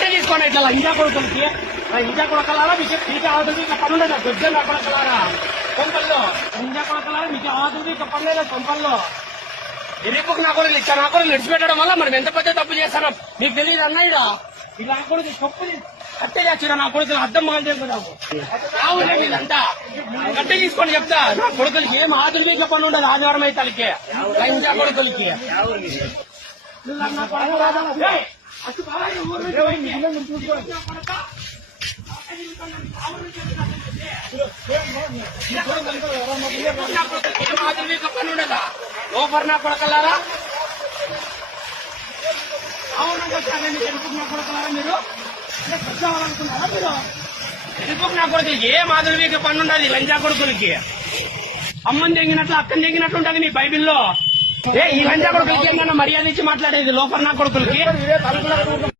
కట్టే తీసుకోండి ఇట్లా ఇంజా కొడుకులకి ఇంజా కొడకలారా మీకు పీక అవుతుంది ఇక పనుండదు పెద్ద కొడకలారా కొంపల్లో ఇంజా కొడకలారా మీకు అవుతుంది ఇక పనులేదు కొంపల్లో ఎరుపుకు నా కొడుకులు ఇచ్చా నా కొడుకులు విడిచిపెట్టడం వల్ల మనం ఎంత పెద్ద తప్పు చేస్తారో మీకు తెలియదు అన్నయ్యా ఇలా కొడుకు తప్పు కట్టే చేస్తున్నా నా కొడుకులు అర్థం మాకు మీదంతా కట్టే తీసుకొని చెప్తా నా కొడుకులకి ఏం ఆదులు ఇట్లా పని ఉండదు ఆదివారం అయితే తలకి ఇంజా కొడుకులకి లోపర్ నా కొడకల్లారా అవునంటే నా కొడకలారా మీరు అనుకున్నారా మీరు ఎరుపుకు నా కొడుకు ఏ మాధురికి పన్ను ఉండాలి లంజా కొడుకులకి అమ్మని తెగినట్లు అక్కని తెగినట్టు ఉంటుంది మీ బైబిల్లో ఈ లంజా కొడుకులకి ఏమన్నా మర్యాద ఇచ్చి మాట్లాడేది లోపర్ నా కొడుకులకి